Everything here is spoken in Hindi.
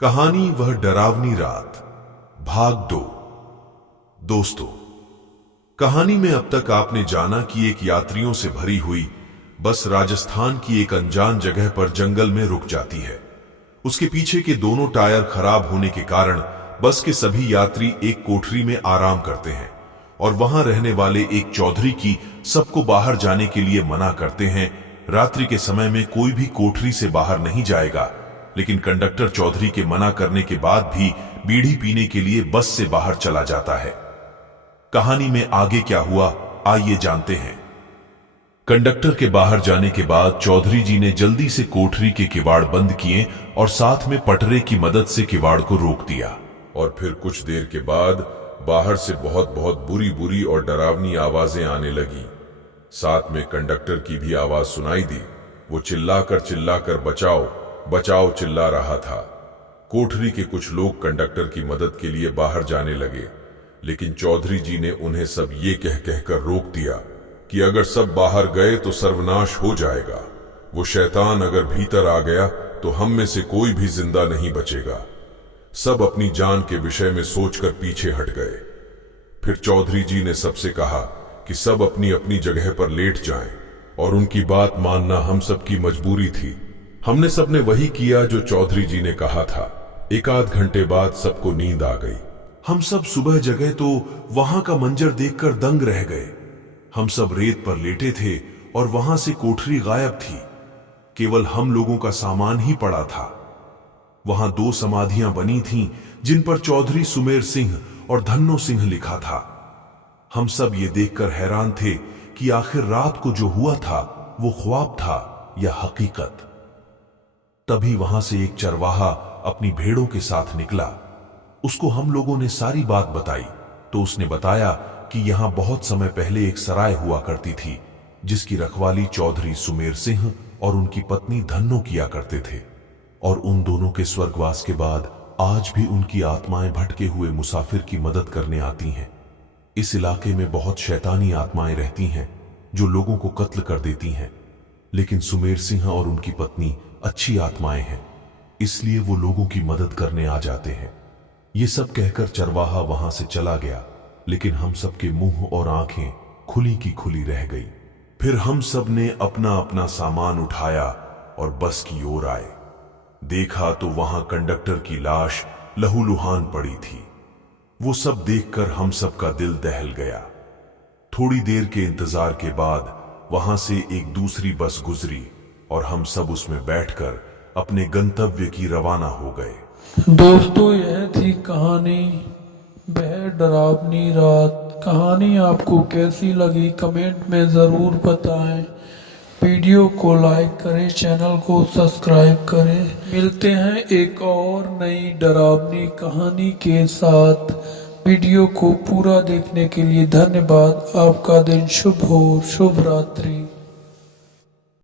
कहानी वह डरावनी रात, भाग 2। दोस्तों, कहानी में अब तक आपने जाना कि एक यात्रियों से भरी हुई बस राजस्थान की एक अनजान जगह पर जंगल में रुक जाती है। उसके पीछे के दोनों टायर खराब होने के कारण बस के सभी यात्री एक कोठरी में आराम करते हैं और वहां रहने वाले एक चौधरी की सबको बाहर जाने के लिए मना करते हैं। रात्रि के समय में कोई भी कोठरी से बाहर नहीं जाएगा, लेकिन कंडक्टर चौधरी के मना करने के बाद भी बीड़ी पीने के लिए बस से बाहर चला जाता है। कहानी में आगे क्या हुआ, आइए जानते हैं। कंडक्टर के बाहर जाने के बाद चौधरी जी ने जल्दी से कोठरी के किवाड़ बंद किए और साथ में पटरे की मदद से किवाड़ को रोक दिया। और फिर कुछ देर के बाद बाहर से बहुत बहुत बुरी बुरी और डरावनी आवाजें आने लगी। साथ में कंडक्टर की भी आवाज सुनाई दी। वो चिल्लाकर बचाओ बचाओ चिल्ला रहा था। कोठरी के कुछ लोग कंडक्टर की मदद के लिए बाहर जाने लगे, लेकिन चौधरी जी ने उन्हें सब ये कहकर रोक दिया कि अगर सब बाहर गए तो सर्वनाश हो जाएगा। वो शैतान अगर भीतर आ गया तो हम में से कोई भी जिंदा नहीं बचेगा। सब अपनी जान के विषय में सोचकर पीछे हट गए। फिर चौधरी जी ने सबसे कहा कि सब अपनी अपनी जगह पर लेट जाएं, और उनकी बात मानना हम सबकी मजबूरी थी। हमने सबने वही किया जो चौधरी जी ने कहा था। एक आध घंटे बाद सबको नींद आ गई। हम सब सुबह जगह तो वहां का मंजर देखकर दंग रह गए। हम सब रेत पर लेटे थे और वहां से कोठरी गायब थी। केवल हम लोगों का सामान ही पड़ा था। वहां 2 समाधियां बनी थीं, जिन पर चौधरी सुमेर सिंह और धन्नो सिंह लिखा था। हम सब ये देखकर हैरान थे कि आखिर रात को जो हुआ था वो ख्वाब था या हकीकत। तभी वहां से एक चरवाहा अपनी भेड़ों के साथ निकला। उसको हम लोगों ने सारी बात बताई तो उसने बताया कि यहां बहुत समय पहले एक सराय हुआ करती थी, जिसकी रखवाली चौधरी सुमेर सिंह और उनकी पत्नी धन्नो किया करते थे। और उन दोनों के स्वर्गवास के बाद आज भी उनकी आत्माएं भटके हुए मुसाफिर की मदद करने आती हैं। इस इलाके में बहुत शैतानी आत्माएं रहती हैं जो लोगों को कत्ल कर देती हैं, लेकिन सुमेर सिंह और उनकी पत्नी अच्छी आत्माएं हैं, इसलिए वो लोगों की मदद करने आ जाते हैं। ये सब कहकर चरवाहा वहां से चला गया, लेकिन हम सबके मुंह और आंखें खुली की खुली रह गई। फिर हम सब ने अपना अपना सामान उठाया और बस की ओर आए। देखा तो वहां कंडक्टर की लाश लहूलुहान पड़ी थी। वो सब देखकर हम सब का दिल दहल गया। थोड़ी देर के इंतजार के बाद वहां से एक दूसरी बस गुजरी और हम सब उसमें बैठकर अपने गंतव्य की रवाना हो गए। दोस्तों, यह थी कहानी वह डरावनी रात। कहानी आपको कैसी लगी कमेंट में ज़रूर बताएं। वीडियो को लाइक करें, चैनल को सब्सक्राइब करें। मिलते हैं एक और नई डरावनी कहानी के साथ। वीडियो को पूरा देखने के लिए धन्यवाद। आपका दिन शुभ हो। शुभ रात्रि।